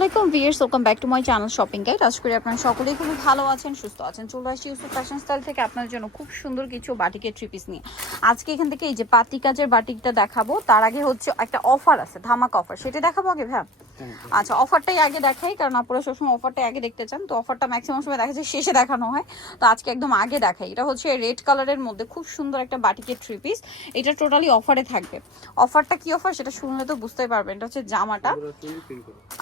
আসসালামাইকুম viewers welcome back to my channel shopping guide আশা করি আপনারা সকলেই খুব ভালো আছেন, সুস্থ আছেন। চলে আসছি ইউসুফ ফ্যাশন স্টাইল থেকে আপনার জন্য খুব সুন্দর কিছু বাটিকের থ্রি পিস নিয়ে। আজকে এখান থেকে এই যে পাতি কাজের বাটিকটা দেখাবো, তার আগে হচ্ছে একটা অফার আছে, ধামাক অফার সেটা দেখাবো আগে ভাই আচ্ছা অফারটাই আগে দেখাই কারণ আপনারা সবসময় অফারটাই আগে দেখতে চান। তো অফারটা ম্যাক্সিমাম সময় দেখা যায় শেষে দেখানো হয়। তো আজকে একদম আগে দেখাই। এটা হচ্ছে রেড কালারের মধ্যে খুব সুন্দর একটা বাটিকের থ্রি পিস এটা টোটালি অফারে থাকবে। অফারটা কি অফার সেটা শুনলে তো বুঝতেই পারবেন। এটা হচ্ছে জামাটা।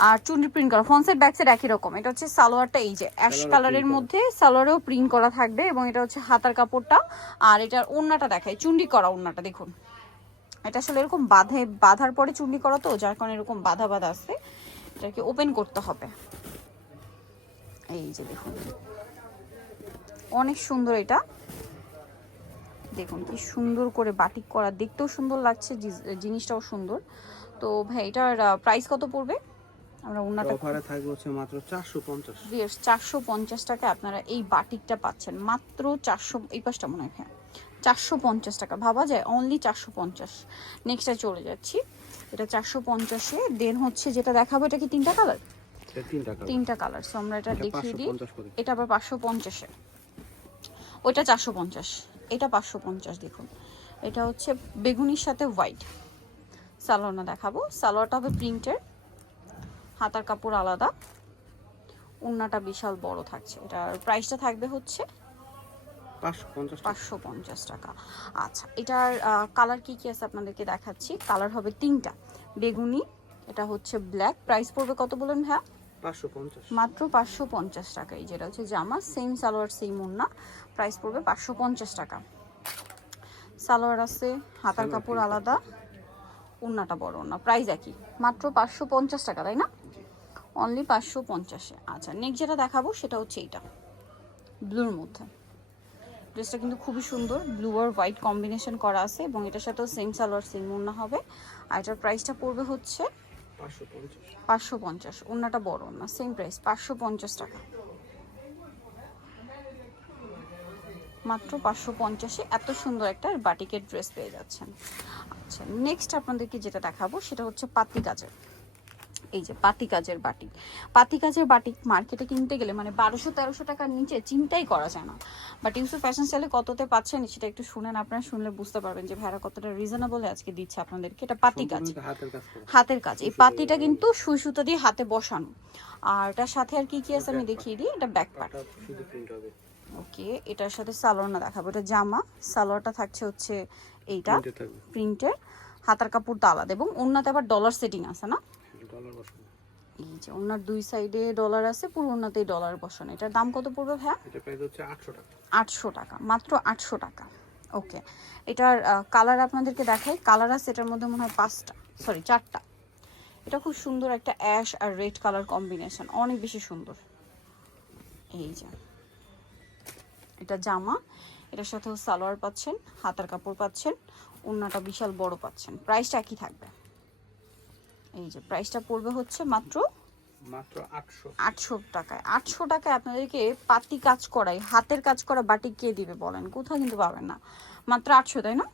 আর চুন্ডি প্রিন্ট করা। ফ্রন্ট সাইড ব্যাক সাইড একই রকম। এটা হচ্ছে সালোয়ারটা এই যে অ্যাশ কালারের মধ্যে সালোয়ারেও প্রিন্ট করা থাকবে এবং এটা হচ্ছে হাতার কাপড়টা। আর এটার ওড়নাটা দেখায় চুন্ডি করা ওড়নাটা দেখুন। এটা আসলে এরকম বাঁধে বাঁধার পরে চুন্ডি করা তো যার কারণে এরকম বাঁধা বাঁধা আছে এটাকে ওপেন করতে হবে। এই যে দেখুন। অনেক সুন্দর এটা। দেখুন কি সুন্দর করে বাটিক করা। দেখতেও সুন্দর লাগছে জিনিসটাও সুন্দর। তো ভাই এটার প্রাইস কত পড়বে? আমরা ওনাটা অফারে থাকবে হচ্ছে মাত্র চারশো পঞ্চাশ। বিয়ার্স চারশো পঞ্চাশ টাকা আপনারা এই বাটিকটা পাচ্ছেন। মাত্র চারশো এই পাশটা মনে হ্যাঁ চারশো পঞ্চাশ টাকা। ভাবা যায় অনলি চারশো পঞ্চাশ। নেক্সটে চলে যাচ্ছি। এটা চারশো পঞ্চাশে দেন হচ্ছে যেটা দেখাবো এটা কি তিনটা কালার তিন তিনটা কালার সো আমরা এটা এটা দেখিয়ে দিই। এটা আবার পাঁচশো পঞ্চাশে। ওইটা চারশো পঞ্চাশ এটা পাঁচশো পঞ্চাশ দেখুন। এটা হচ্ছে বেগুনির সাথে হোয়াইট সালোয়ারটা দেখাবো। সালোয়ারটা হবে প্রিন্টের হাতার কাপড় আলাদা। ওড়নাটা বিশাল বড় থাকছে। এটার প্রাইসটা থাকবে হচ্ছে পাঁচশো পঞ্চাশ টাকা। আচ্ছা এটার কালার কি কি আছে আপনাদেরকে দেখাচ্ছি? কালার হবে তিনটা। বেগুনি এটা হচ্ছে ব্ল্যাক প্রাইস পড়বে কত বলেন হ্যাঁ মাত্র পাঁচশো পঞ্চাশ টাকাই যেটা হচ্ছে জামা সেম সালোয়ার সেম ওড়না। প্রাইস পড়বে পাঁচশো পঞ্চাশ টাকা। সালোয়ার আছে হাতার কাপড় আলাদা। ওড়নাটা বড় ওড়না প্রাইস একই। মাত্র পাঁচশো পঞ্চাশ টাকা তাই না? অনলি পাঁচশো পঞ্চাশে। আচ্ছা নেক্সট যেটা দেখাবো সেটা হচ্ছে এইটা। ব্লুর মধ্যে। ড্রেসটা কিন্তু খুবই সুন্দর। ব্লু আর হোয়াইট কম্বিনেশন করা আছে এবং এটার সাথেও সেম সালোয়ার সেম ওড়না হবে। আর এটার প্রাইসটা পড়বে হচ্ছে পাঁচশো পঞ্চাশ। ওড়নাটা বড় না সেম প্রাইস পাঁচশো পঞ্চাশ টাকা। মাত্র পাঁচশো পঞ্চাশে এত সুন্দর একটা বাটিকের ড্রেস পেয়ে যাচ্ছেন। আচ্ছা নেক্সট আপনাদেরকে যেটা দেখাবো সেটা হচ্ছে পাতি কাজের এই যে পাতি কাজের বাটিক পাতি কাজের বাটিক মার্কেটে কিনতে গেলে মানে বারোশো তেরোশো টাকার নিচে চিন্তাই করা যায় না। বাট ইউসুফ ফ্যাশন স্টাইলে কততে পাচ্ছেন সেটা একটু শুনেন আপনারা শুনলে বুঝতে পারবেন যে ভাইরা কতটা রিজনেবল আজকে দিচ্ছে আপনাদেরকে। এটা পাতি কাজ। হাতের কাজ এই পাতিটা কিন্তু সুই সুতো দিয়ে হাতে বসানো। আর এটার সাথে আর কি কি আছে আমি দেখিয়ে দিই? এটা ব্যাক পার্ট ওকে এটার সাথে সালোয়ার না দেখাবো। এটা জামা। সালোয়ারটা থাকছে হচ্ছে এইটা। প্রিন্টের হাতার কাপড় তো আলাদা। এবং ওনাতে আবার ডলার সেটিং আছে না? ডলার বসানো। এই যে ওনার দুই সাইডে ডলার আছে পুরো ওনাতেই ডলার বসানো। এটার দাম কত পড়বে ভাইয়া? এটা প্রাইস হচ্ছে আটশো টাকা। আটশো টাকা মাত্র আটশো টাকা। ওকে এটার কালার আপনাদেরকে দেখাই। কালার আছে এটার মধ্যে মনে হয় পাঁচটা সরি চারটা। এটা খুব সুন্দর একটা অ্যাশ আর রেড কালার কম্বিনেশন অনেক বেশি সুন্দর। এই যে। এটা জামা এটার সাথেও সালোয়ার পাচ্ছেন হাতার কাপড় পাচ্ছেন ওড়নাটা বিশাল বড় পাচ্ছেন। প্রাইসটা একই থাকবে। এই যে প্রাইসটা পড়বে হচ্ছে মাত্র মাত্র আটশো। টাকায়। আটশো টাকায় আপনাদেরকে পাতি কাজ করাই হাতের কাজ করা বাটি কে দিবে বলেন? কোথাও কিন্তু পাবেন না। মাত্র আটশো তাই না?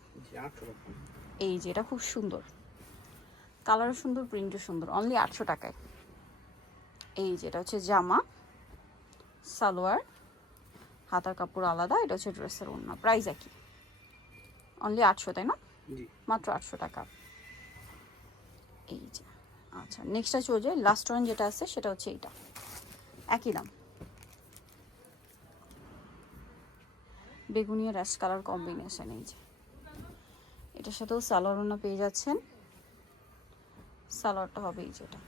এই যে এটা খুব সুন্দর। কালারও সুন্দর প্রিন্টও সুন্দর অনলি আটশো টাকায়। এই যে এটা হচ্ছে জামা সালোয়ার হাতার কাপড় আলাদা এটা হচ্ছে ড্রেসের ওড়না। প্রাইস একই। অনলি আটশো তাই না? মাত্র আটশো টাকা। এই যে। আচ্ছা নেক্সটটা চলে যায় লাস্ট ওয়ান যেটা আছে, সেটা হচ্ছে এইটা। একই দাম। বেগুনি আর অ্যাশ কালার কম্বিনেশন এই যে। এটার সাথেও সালোয়ার ওনা পেয়ে যাচ্ছেন। সালোয়ারটা হবে এই যেটা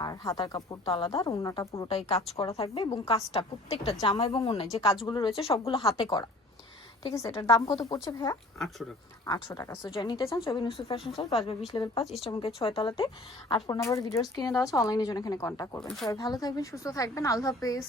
আর হাতার কাপড়টা আলাদা, আর ওড়নাটা পুরোটাই কাজ করা থাকবে এবং কাজটা, প্রত্যেকটা জামা এবং ওড়নায় যে কাজগুলো রয়েছে সবগুলো হাতে করা। ঠিক আছে এটার দাম কত পড়ছে ভাইয়া? আটশো টাকা। আটশো টাকা। সো যা নিতে চান ছবি নুসু ফ্যাশন স্টাইল পাঁচ বিশ লেভেল পাঁচ ইস্টামুখের ছয় তলাতে। আর ফোন নাম্বার ভিডিওর স্ক্রিনে দেওয়া আছে অনলাইনে জন্য এখানে কন্ট্যাক্ট করবেন। সবাই ভালো থাকবেন সুস্থ থাকবেন। আল্লাহ হাফেজ।